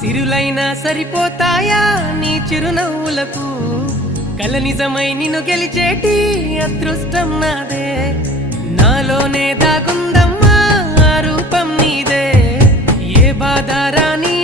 సిరులైనా సరిపోతాయా నీ చిరునవ్వులకు కల నిజమై నిన్ను గెలిచేటి అదృష్టం నాదే నాలోనే దాగుందమ్మా ఆ రూపం నీదే ఏ బాధ రాని